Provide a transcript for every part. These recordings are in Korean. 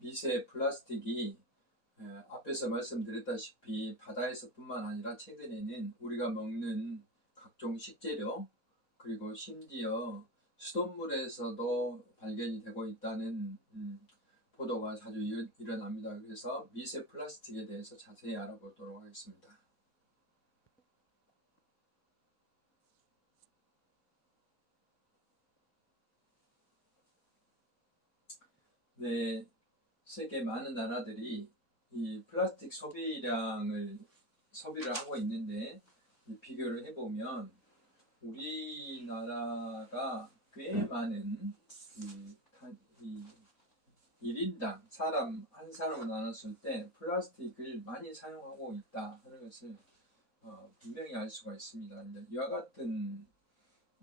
미세 플라스틱이 앞에서 말씀드렸다시피 바다에서뿐만 아니라 최근에는 우리가 먹는 각종 식재료 그리고 심지어 수돗물에서도 발견이 되고 있다는 보도가 자주 일어납니다. 그래서 미세 플라스틱에 대해서 자세히 알아보도록 하겠습니다. 네, 세계 많은 나라들이 이 플라스틱 소비를 하고 있는데 비교를 해보면 우리나라가 꽤 많은 이 1인당 한 사람을 나눴을 때 플라스틱을 많이 사용하고 있다 하는 것을 분명히 알 수가 있습니다. 이제 이와 같은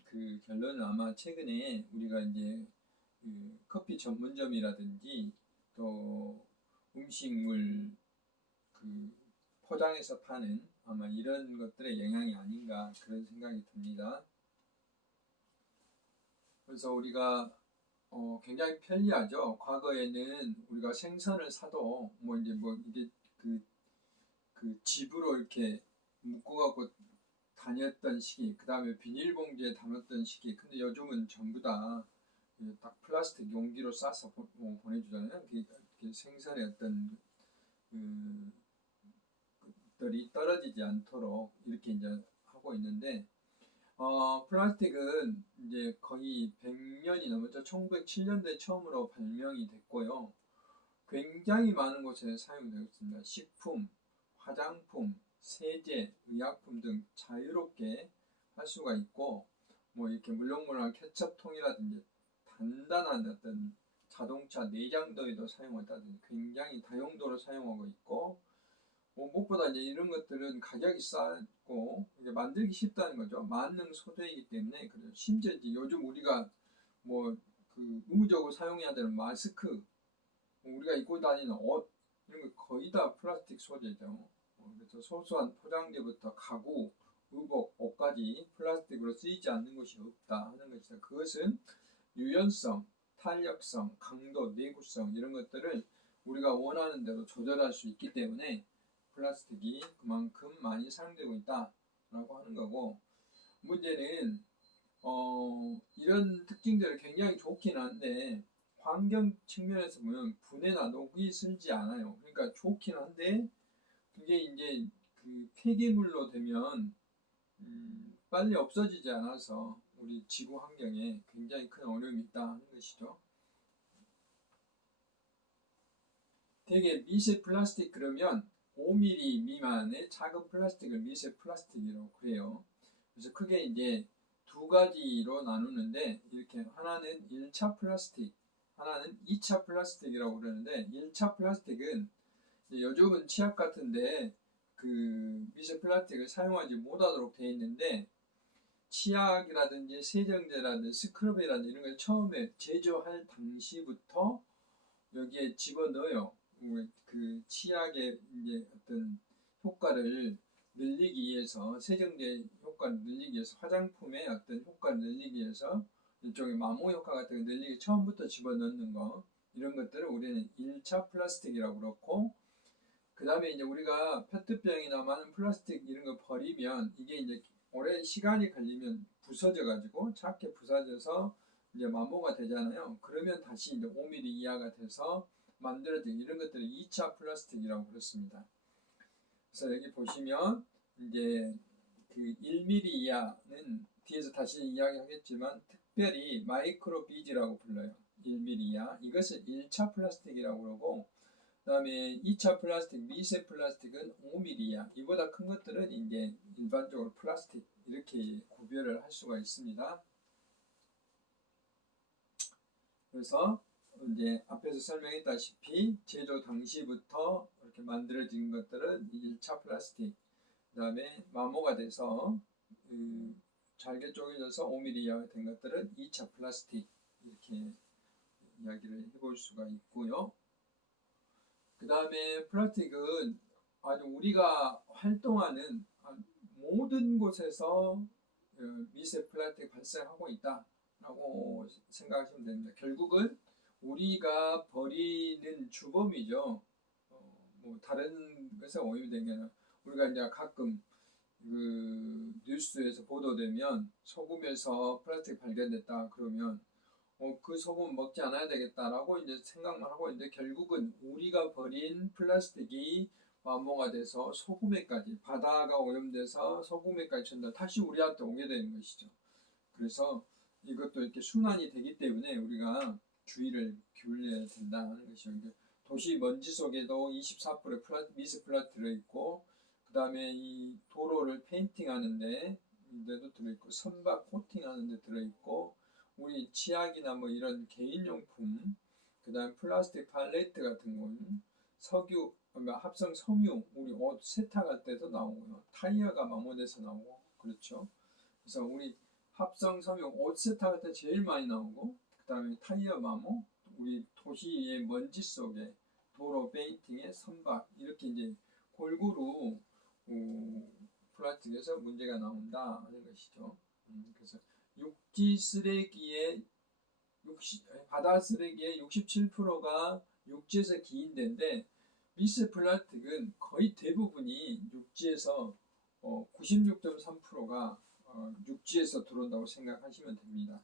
그 결론은 아마 최근에 우리가 이제 그 커피 전문점이라든지 또 음식물 그 포장해서 파는 아마 이런 것들의 영향이 아닌가 그런 생각이 듭니다. 그래서 우리가 굉장히 편리하죠. 과거에는 우리가 생선을 사도 이게 그 집으로 이렇게 묶어갖고 다녔던 시기, 그 다음에 비닐봉지에 담았던 시기. 근데 요즘은 전부 다 딱 플라스틱 용기로 싸서 보내주잖아요. 생선의 어떤 것들이 떨어지지 않도록 이렇게 이제 하고 있는데, 플라스틱은 이제 거의 100년이 넘었죠. 1907년도에 처음으로 발명이 됐고요. 굉장히 많은 곳에 사용되고 있습니다. 식품, 화장품, 세제, 의약품 등 자유롭게 할 수가 있고, 이렇게 물렁물렁한 케첩통이라든지 단단한 어떤 자동차 내장도에도 사용한다든지 굉장히 다용도로 사용하고 있고, 무엇보다 이제 이런 것들은 가격이 싸고 이게 만들기 쉽다는 거죠. 만능 소재이기 때문에. 그래서 심지어 이제 요즘 우리가 의무적으로 사용해야 되는 마스크, 우리가 입고 다니는 옷 이런 거 거의 다 플라스틱 소재죠. 그래서 소소한 포장재부터 가구, 의복, 옷까지 플라스틱으로 쓰이지 않는 것이 없다 하는 것이다. 그것은 유연성, 탄력성, 강도, 내구성 이런 것들을 우리가 원하는 대로 조절할 수 있기 때문에 플라스틱이 그만큼 많이 사용되고 있다라고 하는 거고, 문제는 이런 특징들이 굉장히 좋긴 한데 환경 측면에서 보면 분해나 녹이 슬지 않아요. 그러니까 좋긴 한데 그게 이제 그 폐기물로 되면 빨리 없어지지 않아서 우리 지구 환경에 굉장히 큰 어려움이 있다 하는 것이죠. 되게 미세 플라스틱 그러면 5mm 미만의 작은 플라스틱을 미세 플라스틱이라고 그래요. 그래서 크게 이제 두 가지로 나누는데, 이렇게 하나는 1차 플라스틱, 하나는 2차 플라스틱이라고 그러는데, 1차 플라스틱은 요즘은 치약 같은데 그 미세 플라스틱을 사용하지 못하도록 되어 있는데, 치약이라든지 세정제라든지 스크럽이라든지 이런 걸 처음에 제조할 당시부터 여기에 집어넣어요. 그 치약의 이제 어떤 효과를 늘리기 위해서, 세정제 효과를 늘리기 위해서, 화장품의 어떤 효과를 늘리기 위해서 일종의 마모 효과 같은 걸 늘리기 처음부터 집어넣는 거, 이런 것들을 우리는 1차 플라스틱이라고 그렇고, 그 다음에 이제 우리가 페트병이나 많은 플라스틱 이런 거 버리면 이게 이제 오랜 시간이 걸리면 부서져 가지고 작게 부서져서 이제 마모가 되잖아요. 그러면 다시 이제 5mm 이하가 돼서 만들어진 이런 것들을 2차 플라스틱이라고 그렇습니다. 그래서 여기 보시면 이제 그 1mm 이하는 뒤에서 다시 이야기하겠지만 특별히 마이크로 비즈라고 불러요. 1mm 이하. 이것을 1차 플라스틱이라고 그러고, 그 다음에 2차 플라스틱, 미세 플라스틱은 5mm 이하. 이보다 큰 것들은 이제 일반적으로 플라스틱 이렇게 구별을 할 수가 있습니다. 그래서 이제 앞에서 설명했다시피 제조 당시부터 이렇게 만들어진 것들은 1차 플라스틱, 그 다음에 마모가 돼서 잘게 쪼개져서 5mm 이하가 된 것들은 2차 플라스틱, 이렇게 이야기를 해볼 수가 있고요. 그 다음에 플라스틱은 아주 우리가 활동하는 모든 곳에서 미세 플라스틱 발생하고 있다라고 생각하시면 됩니다. 결국은 우리가 버리는 주범이죠. 뭐 다른 것에 오염이 된 게 아니라 우리가 이제 가끔 그 뉴스에서 보도되면 소금에서 플라스틱 발견됐다 그러면 그 소금 먹지 않아야 되겠다라고 이제 생각만 하고 있는데 결국은 우리가 버린 플라스틱이 마모가 돼서 소금에까지 바다가 오염돼서 소금에까지 전다 다시 우리한테 오게 되는 것이죠. 그래서 이것도 이렇게 순환이 되기 때문에 우리가 주의를 기울여야 된다는 것이죠. 도시 먼지 속에도 24%의 미세 플라스틱 들어있고 그 다음에 이 도로를 페인팅하는데 데도 들어있고 선박 코팅하는데 들어있고 우리 치약이나 뭐 이런 개인용품 그 다음에 플라스틱 팔레트 같은 건 석유 합성 섬유 우리 옷 세탁할 때도 나오고요. 타이어가 마모돼서 나오고 그렇죠. 그래서 우리 합성 섬유 옷 세탁할 때 제일 많이 나오고 그 다음에 타이어 마모 우리 도시의 먼지 속에 도로 페인팅에 선박 이렇게 이제 골고루 플라스틱에서 문제가 나온다 하는 것이죠. 그래서 육지 쓰레기의 바다 쓰레기의 67%가 육지에서 기인되는데 미세 플라스틱은 거의 대부분이 육지에서 96.3%가 육지에서 들어온다고 생각하시면 됩니다.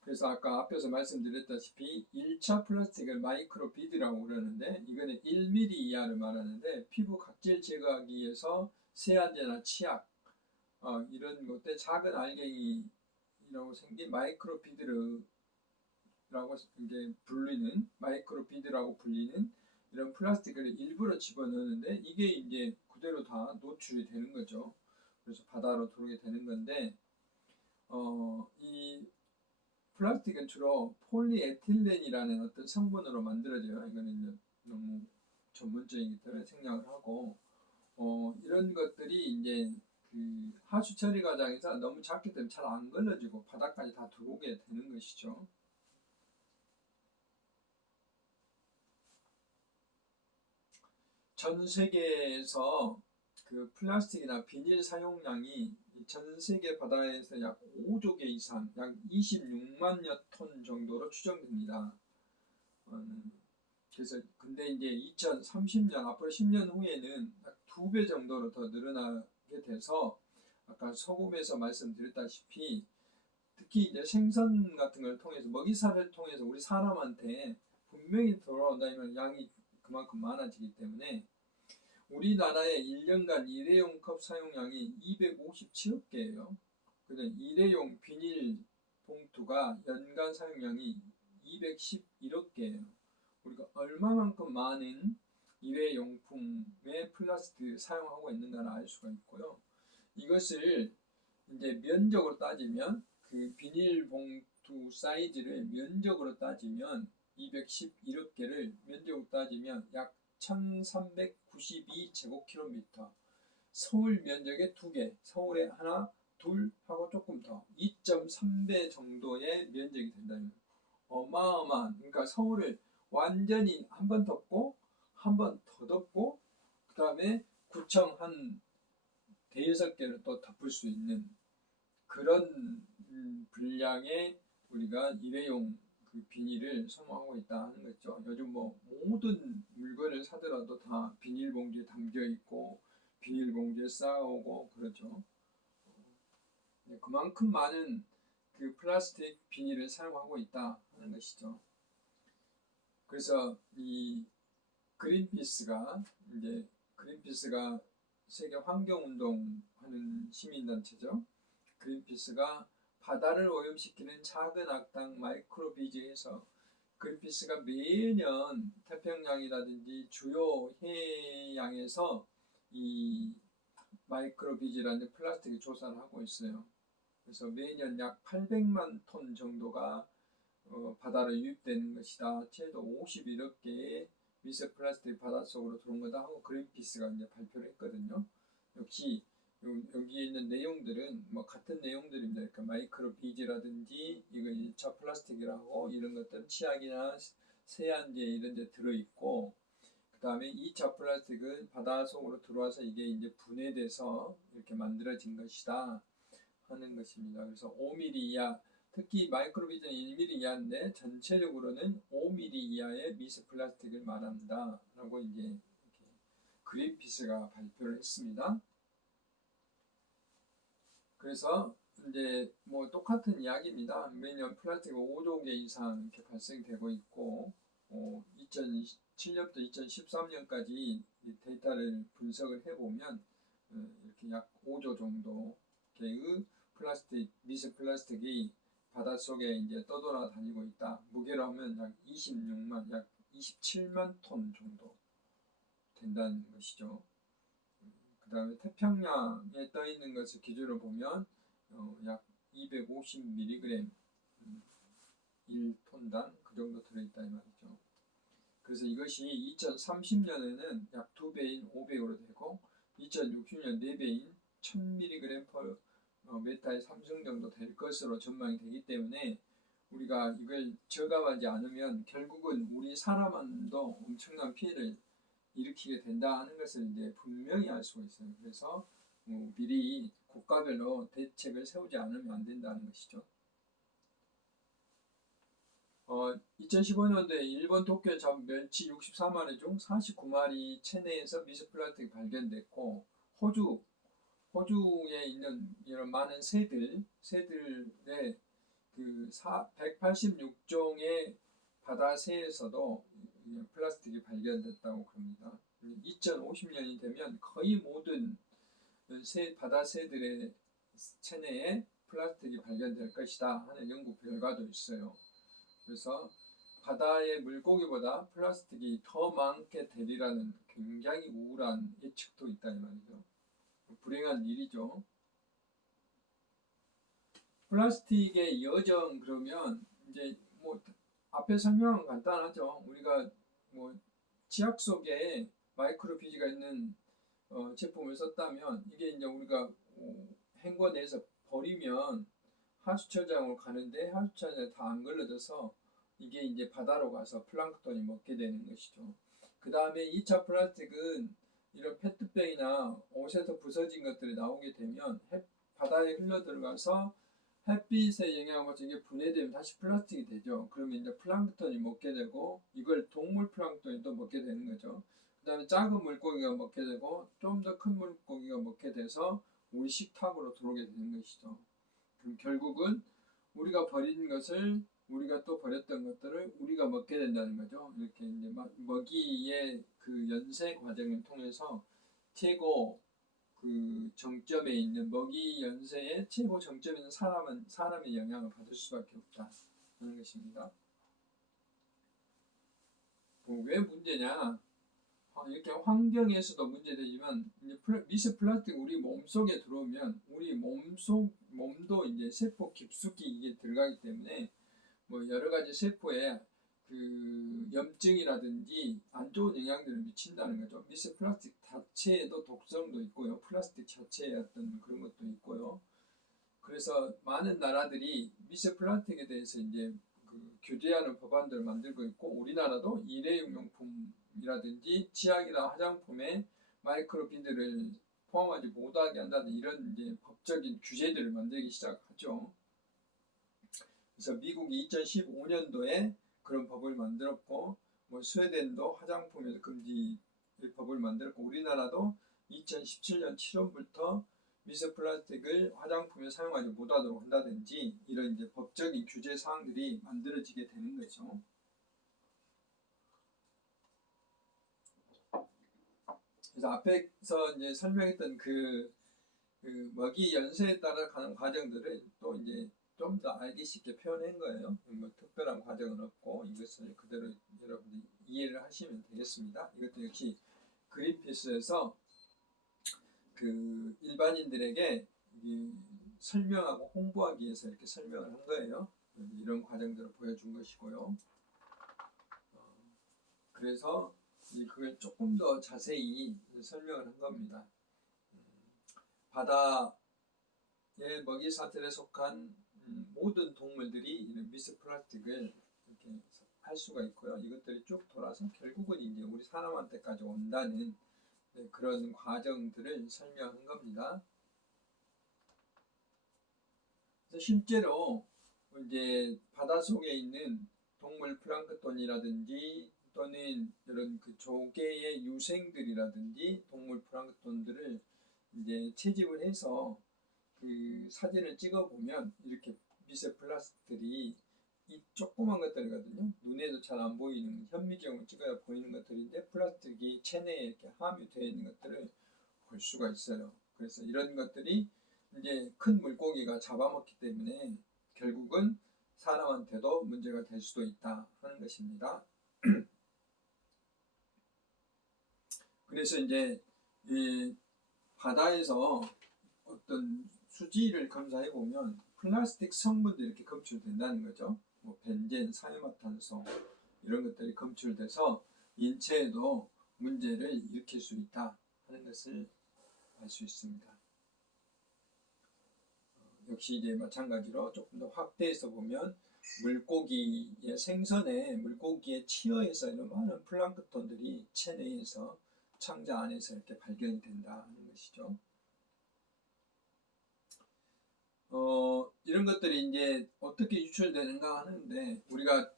그래서 아까 앞에서 말씀드렸다시피 1차 플라스틱을 마이크로 비드라고 그러는데 이거는 1mm 이하를 말하는데 피부 각질 제거하기 위해서 세안제나 치약 이런 것들 작은 알갱이라고 생긴 마이크로 비드라고 이게 불리는 마이크로 비드라고 불리는 이런 플라스틱을 일부러 집어넣는데 이게 이제 그대로 다 노출이 되는 거죠. 그래서 바다로 들어오게 되는 건데 이 플라스틱은 주로 폴리에틸렌이라는 어떤 성분으로 만들어져요. 이거는 이제 너무 전문적이기 때문에 생략을 하고 이런 것들이 이제 그 하수 처리 과정에서 너무 작기 때문에 잘 안 걸러지고 바닥까지 다 들어오게 되는 것이죠. 전 세계에서 그 플라스틱이나 비닐 사용량이 전 세계 바다에서 약 5조 개 이상, 약 26만여 톤 정도로 추정됩니다. 그래서 근데 이제 2030년 앞으로 10년 후에는 약 2배 정도로 더 늘어나게 돼서 아까 소금에서 말씀드렸다시피 특히 이제 생선 같은 걸 통해서 먹이사를 통해서 우리 사람한테 분명히 돌아온다면 양이 그만큼 많아지기 때문에 우리나라의 1년간 일회용 컵 사용량이 257억 개예요. 근데 일회용 비닐 봉투가 연간 사용량이 211억 개예요. 우리가 얼마만큼 많은 일회용품의 플라스틱을 사용하고 있는가를 알 수가 있고요. 이것을 이제 면적으로 따지면 그 비닐봉투 사이즈를 면적으로 따지면 211억 개를 면적으로 따지면 약 1392제곱킬로미터 서울 면적의 2개 서울에 하나 둘 하고 조금 더 2.3배 정도의 면적이 된다는 어마어마한 그러니까 서울을 완전히 한 번 덮고 한 번 더 덮고 그 다음에 구청 한 대여섯 개를 또 덮을 수 있는 그런 분량의 우리가 일회용 그 비닐을 소모하고 있다 하는 거죠. 요즘 뭐 모든 물건을 사더라도 다 비닐봉지에 담겨 있고 비닐봉지에 쌓아오고 그렇죠. 그만큼 많은 그 플라스틱 비닐을 사용하고 있다 하는 것이죠. 그래서 이 그린피스가 세계 환경운동하는 시민단체죠. 그린피스가 바다를 오염시키는 작은 악당 마이크로비즈에서 그린피스가 매년 태평양이라든지 주요 해양에서 이 마이크로비즈라는 플라스틱을 조사를 하고 있어요. 그래서 매년 약 800만 톤 정도가 바다로 유입되는 것이다. 최소 51억 개의 미세 플라스틱 바닷속으로 들어온 거다 하고 그린피스가 이제 발표를 했거든요. 역시 여기 있는 내용들은 뭐 같은 내용들입니다. 그러니까 마이크로 비즈라든지 이거 1차 플라스틱이라고 이런 것들은 치약이나 세안제 이런 데 들어있고 그 다음에 2차 플라스틱은 바다 속으로 들어와서 이게 이제 분해돼서 이렇게 만들어진 것이다 하는 것입니다. 그래서 5mm 이하 특히 마이크로비즈는 1mm 이하인데 전체적으로는 5mm 이하의 미세 플라스틱을 말한다 라고 이제 그린피스가 발표를 했습니다. 그래서 이제 뭐 똑같은 이야기입니다. 매년 플라스틱 5조 개 이상 이렇게 발생되고 있고 2007년부터 2013년까지 데이터를 분석을 해보면 이렇게 약 5조 정도 개의 플라스틱, 미세 플라스틱이 바닷속에 이제 떠돌아다니고 있다. 무게로 하면 약 26만, 약 27만 톤 정도 된다는 것이죠. 그 다음에 태평양에 떠 있는 것을 기준으로 보면 약 250mg 1톤당 그 정도 들어있다 이 말이죠. 그래서 이것이 2030년에는 약 2배인 500으로 되고 2060년 4배인 1000mg per 메타의 상승 정도 될 것으로 전망이 되기 때문에 우리가 이걸 저감하지 않으면 결국은 우리 사람도 엄청난 피해를 일으키게 된다 하는 것을 이제 분명히 알 수가 있어요. 그래서 미리 국가별로 대책을 세우지 않으면 안 된다는 것이죠. 2015년도에 일본 도쿄에 잡은 멸치 64마리 중 49마리 체내에서 미세 플라스틱이 발견됐고 호주에 있는 이런 많은 새들의 그 186종의 바다새에서도 플라스틱이 발견됐다고 합니다. 2050년이 되면 거의 모든 바다새들의 체내에 플라스틱이 발견될 것이다 하는 연구 결과도 있어요. 그래서 바다의 물고기보다 플라스틱이 더 많게 되리라는 굉장히 우울한 예측도 있다 이 말이죠. 불행한 일이죠. 플라스틱의 여정 그러면 이제 뭐 앞에 설명은 간단하죠. 우리가 뭐 치약 속에 마이크로비즈가 있는 제품을 썼다면 이게 이제 우리가 헹궈내서 버리면 하수처장으로 가는데 하수처장에 다 안 걸러져서 이게 이제 바다로 가서 플랑크톤이 먹게 되는 것이죠. 그 다음에 2차 플라스틱은 이런 페트병이나 옷에서 부서진 것들이 나오게 되면 바다에 흘러 들어가서 햇빛의 영향을 받아서 이게 분해되면 다시 플라스틱이 되죠. 그러면 이제 플랑크톤이 먹게 되고 이걸 동물 플랑크톤이 또 먹게 되는 거죠. 그 다음에 작은 물고기가 먹게 되고 좀 더 큰 물고기가 먹게 돼서 우리 식탁으로 들어오게 되는 것이죠. 그럼 결국은 우리가 버린 것을 우리가 또 버렸던 것들을 우리가 먹게 된다는 거죠. 이렇게 이제 먹이의 그 연쇄 과정을 통해서 최고 그 정점에 있는 먹이 연쇄의 최고 정점에 있는 사람의 영향을 받을 수밖에 없다 하는 것입니다. 왜 문제냐? 이렇게 환경에서도 문제되지만 미세 플라스틱 우리 몸 속에 들어오면 우리 몸도 이제 세포 깊숙이 이게 들어가기 때문에 뭐 여러 가지 세포에 그 염증이라든지 안 좋은 영향들을 미친다는 거죠. 미세 플라스틱 자체에도 독성도 있고요. 플라스틱 자체의 어떤 그런 것도 있고요. 그래서 많은 나라들이 미세 플라스틱에 대해서 이제 그 규제하는 법안들을 만들고 있고 우리나라도 일회용용품이라든지 치약이나 화장품에 마이크로비드를 포함하지 못하게 한다는 이런 이제 법적인 규제들을 만들기 시작하죠. 그래서 미국이 2015년도에 그런 법을 만들었고 뭐 스웨덴도 화장품에서 금지 법을 만들었고 우리나라도 2017년 7월부터 미세 플라스틱을 화장품에 사용하지 못하도록 한다든지 이런 이제 법적인 규제 사항들이 만들어지게 되는 거죠. 그래서 앞에서 이제 설명했던 그 먹이 연세에 따라 가는 과정들을 또 이제 좀 더 알기 쉽게 표현한 거예요. 뭐 특별한 과정은 없고 이것을 그대로 여러분들이 이해를 하시면 되겠습니다. 이것도 역시 그린피스에서 그 일반인들에게 설명하고 홍보하기 위해서 이렇게 설명을 한 거예요. 이런 과정들을 보여준 것이고요. 그래서 그걸 조금 더 자세히 설명을 한 겁니다. 바다의 먹이 사슬에 속한 모든 동물들이 이런 미세 플라스틱을 이렇게 할 수가 있고요. 이것들이 쭉 돌아서 결국은 이제 우리 사람한테까지 온다는 그런 과정들을 설명한 겁니다. 그래서 실제로 이제 바닷속에 있는 동물 플랑크톤이라든지 또는 이런 그 조개의 유생들이라든지 동물 플랑크톤들을 이제 채집을 해서 그 사진을 찍어 보면 이렇게 미세 플라스틱들이 이 조그만 것들이거든요. 눈에도 잘 안 보이는 현미경을 찍어야 보이는 것들인데 플라스틱이 체내에 이렇게 함유되어 있는 것들을 볼 수가 있어요. 그래서 이런 것들이 이제 큰 물고기가 잡아먹기 때문에 결국은 사람한테도 문제가 될 수도 있다 하는 것입니다. 그래서 이제 이 바다에서 어떤 수지를 검사해 보면 플라스틱 성분들이 이렇게 검출된다는 거죠. 뭐 벤젠, 사이마탄소 이런 것들이 검출돼서 인체에도 문제를 일으킬 수 있다 하는 것을 알 수 있습니다. 역시 이제 마찬가지로 조금 더 확대해서 보면 물고기의 생선에 물고기의 치어에서 이런 많은 플랑크톤들이 체내에서 창자 안에서 이렇게 발견이 된다 하는 것이죠. 이런 것들이 이제 어떻게 유출되는가 하는데 우리가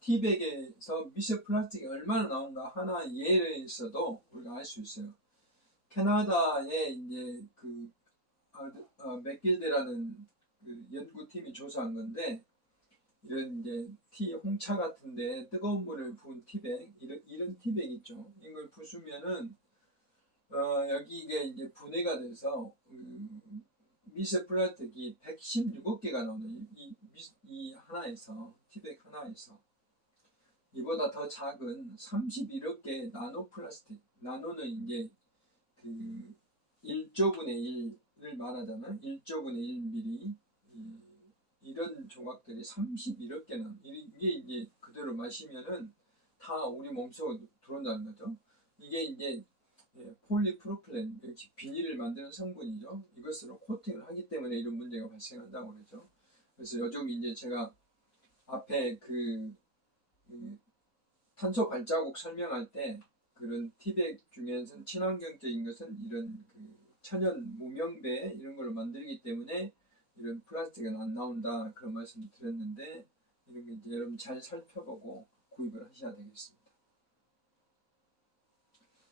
티백에서 미세 플라스틱이 얼마나 나온가 하나 예에서도 우리가 알 수 있어요. 캐나다에 이제 그 맥길드라는 그 연구팀이 조사한 건데 이런 이제 홍차 같은데 뜨거운 물을 부은 티백 이런 티백 있죠. 이걸 부수면은 여기 이게 이제 분해가 돼서 미세 플라스틱이 116개가 나오는 이 하나에서 티백 하나에서 이보다 더 작은 31억 개의 나노 플라스틱 나노는 이제 그 1조분의 1을 말하자면 1조분의 1mm 이런 조각들이 31억 개는 이게 이제 그대로 마시면은 다 우리 몸속으로 들어온다는 거죠. 이게 이제 폴리프로필렌 비닐을 만드는 성분이죠. 이것으로 코팅을 하기 때문에 이런 문제가 발생한다고 그러죠. 그래서 요즘 이제 제가 앞에 그 탄소 발자국 설명할 때 그런 티백 중에서는 친환경적인 것은 이런 그 천연 무명배 이런 걸로 만들기 때문에 이런 플라스틱은 안 나온다 그런 말씀을 드렸는데 이런 게 이제 여러분 잘 살펴보고 구입을 하셔야 되겠습니다.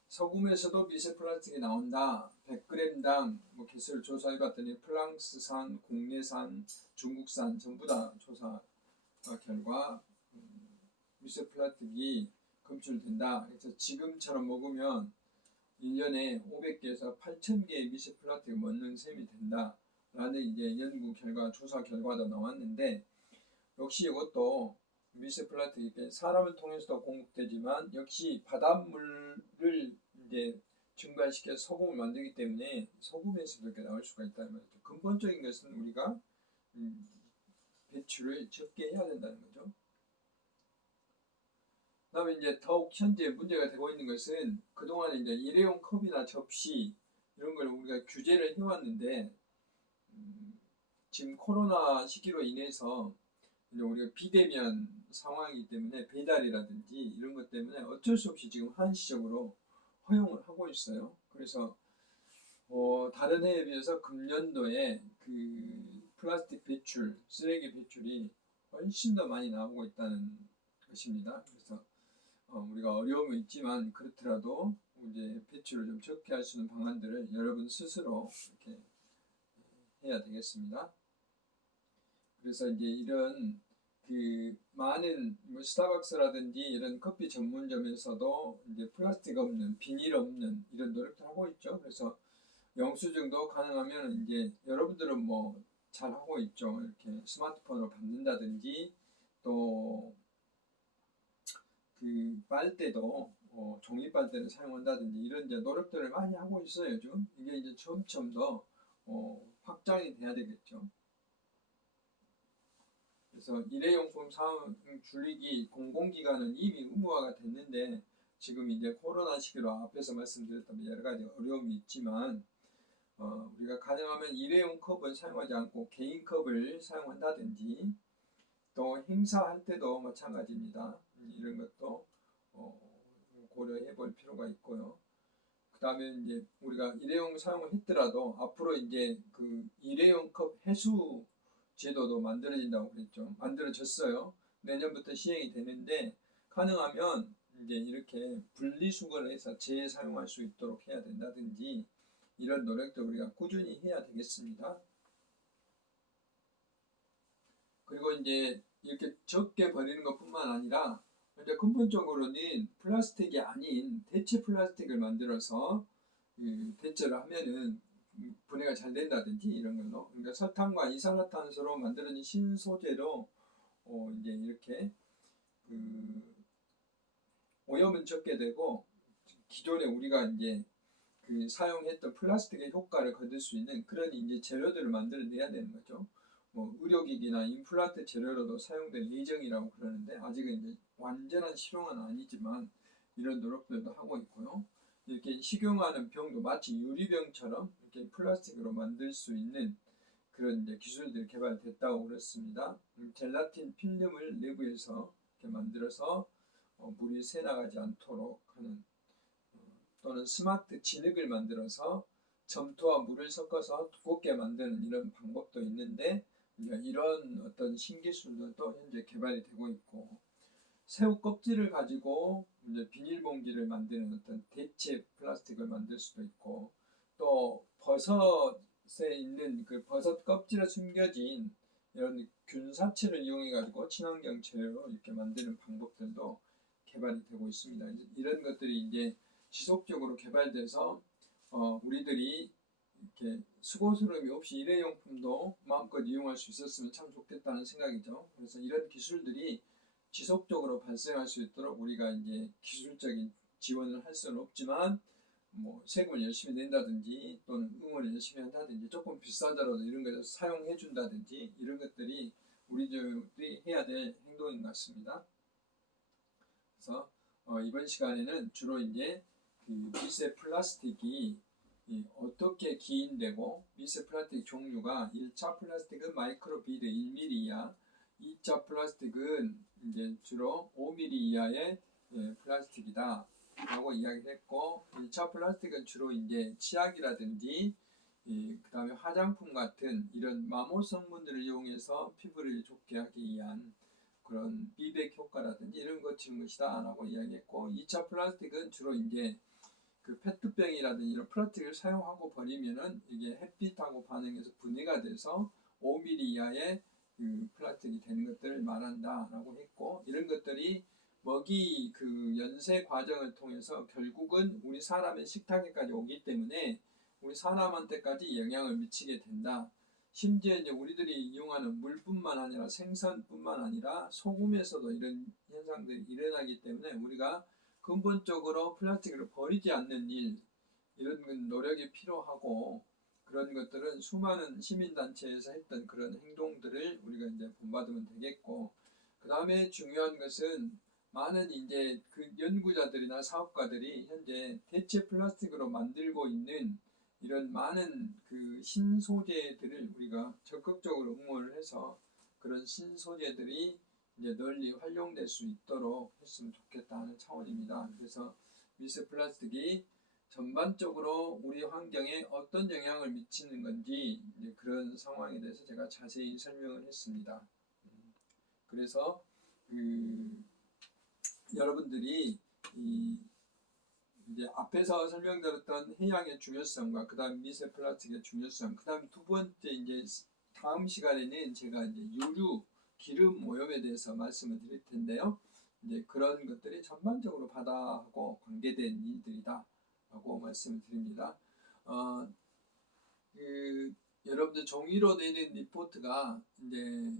소금에서도 미세 플라스틱이 나온다. 100g당 뭐 개수를 조사해봤더니 프랑스산, 국내산, 중국산 전부 다 조사 결과 미세 플라스틱이 검출된다. 그래서 지금처럼 먹으면 1년에 500개에서 8,000개의 미세 플라스틱을 먹는 셈이 된다. 라는 이제 연구 결과, 조사 결과도 나왔는데 역시 이것도 미세 플라스틱이 사람을 통해서도 공급되지만 역시 바닷물을 이제 증발시켜서 소금을 만들기 때문에 소금에서도 이렇게 나올 수가 있다는 거죠. 근본적인 것은 우리가 배출을 적게 해야 된다는 거죠. 그다음에 이제 더욱 현재 문제가 되고 있는 것은 그동안 이제 일회용 컵이나 접시 이런 걸 우리가 규제를 해왔는데 지금 코로나 시기로 인해서 이제 우리가 비대면 상황이기 때문에 배달이라든지 이런 것 때문에 어쩔 수 없이 지금 한시적으로 허용을 하고 있어요. 그래서 다른 해에 비해서 금년도에 그 플라스틱 배출, 쓰레기 배출이 훨씬 더 많이 나오고 있다는 것입니다. 그래서 우리가 어려움은 있지만 그렇더라도 이제 배출을 좀 적게 할 수 있는 방안들을 여러분 스스로 이렇게 해야 되겠습니다. 그래서 이제 이런 그 많은 뭐 스타벅스라든지 이런 커피 전문점에서도 이제 플라스틱 없는, 비닐 없는 이런 노력도 하고 있죠. 그래서 영수증도 가능하면 이제 여러분들은 뭐 잘 하고 있죠. 이렇게 스마트폰으로 받는다든지 또 그 빨대도 종이 빨대를 사용한다든지 이런 이제 노력들을 많이 하고 있어요. 요즘 이게 이제 점점 더 확장이 돼야 되겠죠. 그래서 일회용품 사용 줄이기 공공기관은 이미 의무화가 됐는데 지금 이제 코로나 시기로 앞에서 말씀드렸던 여러 가지 어려움이 있지만 우리가 가능하면 일회용 컵을 사용하지 않고 개인 컵을 사용한다든지 또 행사할 때도 마찬가지입니다. 이런 것도 고려해 볼 필요가 있고요. 그 다음에 이제 우리가 일회용 사용을 했더라도 앞으로 이제 그 일회용 컵 회수 제도도 만들어진다고 그랬죠. 만들어졌어요. 내년부터 시행이 되는데 가능하면 이제 이렇게 분리수거를 해서 재사용할 수 있도록 해야 된다든지 이런 노력도 우리가 꾸준히 해야 되겠습니다. 그리고 이제 이렇게 적게 버리는 것뿐만 아니라 이제 근본적으로는 플라스틱이 아닌 대체 플라스틱을 만들어서 대체를 하면은 분해가 잘 된다든지 이런 걸로. 그러니까 설탕과 이산화탄소로 만들어진 신소재로 이제 이렇게 그 오염은 적게 되고 기존에 우리가 이제 그 사용했던 플라스틱의 효과를 거둘 수 있는 그런 이제 재료들을 만들어내야 되는 거죠. 뭐 의료기기나 임플란트 재료로도 사용될 예정이라고 그러는데 아직은 이제 완전한 실용은 아니지만 이런 노력들도 하고 있고요. 이렇게 식용하는 병도 마치 유리병처럼 이렇게 플라스틱으로 만들 수 있는 그런 이제 기술들이 개발됐다고 그렇습니다. 젤라틴 필름을 내부에서 이렇게 만들어서 물이 새나가지 않도록 하는 또는 스마트 진흙을 만들어서 점토와 물을 섞어서 두껍게 만드는 이런 방법도 있는데 이런 어떤 신기술들도 현재 개발이 되고 있고 새우 껍질을 가지고 이제 비닐봉지를 만드는 어떤 대체 플라스틱을 만들 수도 있고 또 버섯에 있는 그 버섯 껍질에 숨겨진 이런 균사체를 이용해 가지고 친환경 재료로 이렇게 만드는 방법들도 개발이 되고 있습니다. 이런 것들이 이제 지속적으로 개발돼서 우리들이 이렇게 수고스러움이 없이 일회용품도 마음껏 이용할 수 있었으면 참 좋겠다는 생각이죠. 그래서 이런 기술들이 지속적으로 발생할 수 있도록 우리가 이제 기술적인 지원을 할 수는 없지만 뭐 세금을 열심히 낸다든지 또는 응원을 열심히 한다든지 조금 비싸더라도 이런 것을 사용해 준다든지 이런 것들이 우리들이 해야 될 행동인 것 같습니다. 그래서 이번 시간에는 주로 이제 그 미세 플라스틱이 어떻게 기인되고 미세 플라스틱 종류가 1차 플라스틱은 마이크로 비드 1mm 이하, 2차 플라스틱은 이제 주로 5mm 이하의 플라스틱이다 라고 이야기를 했고 1차 플라스틱은 주로 이제 치약이라든지 그 다음에 화장품 같은 이런 마모 성분들을 이용해서 피부를 좋게 하기 위한 그런 비백 효과라든지 이런 것 치는 것이다 라고 이야기했고 2차 플라스틱은 주로 이제 그 페트병이라든지 이런 플라스틱을 사용하고 버리면은 이게 햇빛하고 반응해서 분해가 돼서 5mm 이하의 그 플라스틱이 되는 것들을 말한다 라고 했고 이런 것들이 먹이 그 연쇄 과정을 통해서 결국은 우리 사람의 식탁에까지 오기 때문에 우리 사람한테까지 영향을 미치게 된다. 심지어 이제 우리들이 이용하는 물뿐만 아니라 생선뿐만 아니라 소금에서도 이런 현상들이 일어나기 때문에 우리가 근본적으로 플라스틱을 버리지 않는 일 이런 노력이 필요하고 그런 것들은 수많은 시민단체에서 했던 그런 행동들을 우리가 이제 본받으면 되겠고 그 다음에 중요한 것은 많은 이제 그 연구자들이나 사업가들이 현재 대체 플라스틱으로 만들고 있는 이런 많은 그 신소재들을 우리가 적극적으로 응원을 해서 그런 신소재들이 이제 널리 활용될 수 있도록 했으면 좋겠다는 차원입니다. 그래서 미세 플라스틱이 전반적으로 우리 환경에 어떤 영향을 미치는 건지 이제 그런 상황에 대해서 제가 자세히 설명을 했습니다. 그래서 여러분들이 이제 앞에서 설명드렸던 해양의 중요성과 그다음 미세 플라스틱의 중요성, 그다음 두 번째 이제 다음 시간에는 제가 이제 유류 기름 오염에 대해서 말씀을 드릴 텐데요. 이제 그런 것들이 전반적으로 바다하고 관계된 일들이다라고 말씀을 드립니다. 여러분들 종이로 내는 리포트가 이제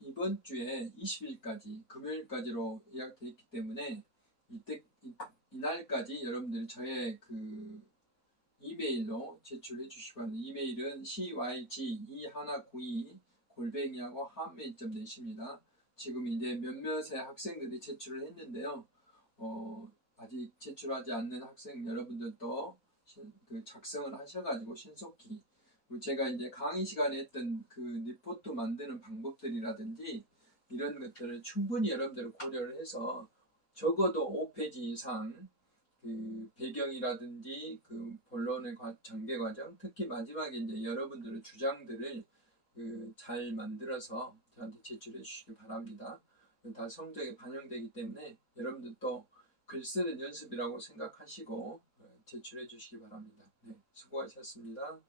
이번 주에 20일까지 금요일까지로 예약되어 있기 때문에 이날까지 여러분들이 저의 그 이메일로 제출해 주시기 바랍니다. 이메일은 cyg2192@한메일.net입니다. 지금 이제 몇몇의 학생들이 제출을 했는데요. 아직 제출하지 않는 학생 여러분들도 작성을 하셔가지고 신속히 제가 이제 강의 시간에 했던 그 리포트 만드는 방법들이라든지 이런 것들을 충분히 여러분들 고려를 해서 적어도 5페이지 이상 그 배경이라든지 그 본론의 전개 과정, 특히 마지막에 이제 여러분들의 주장들을 잘 만들어서 저한테 제출해 주시기 바랍니다. 다 성적에 반영되기 때문에 여러분들도 글 쓰는 연습이라고 생각하시고 제출해 주시기 바랍니다. 네, 수고하셨습니다.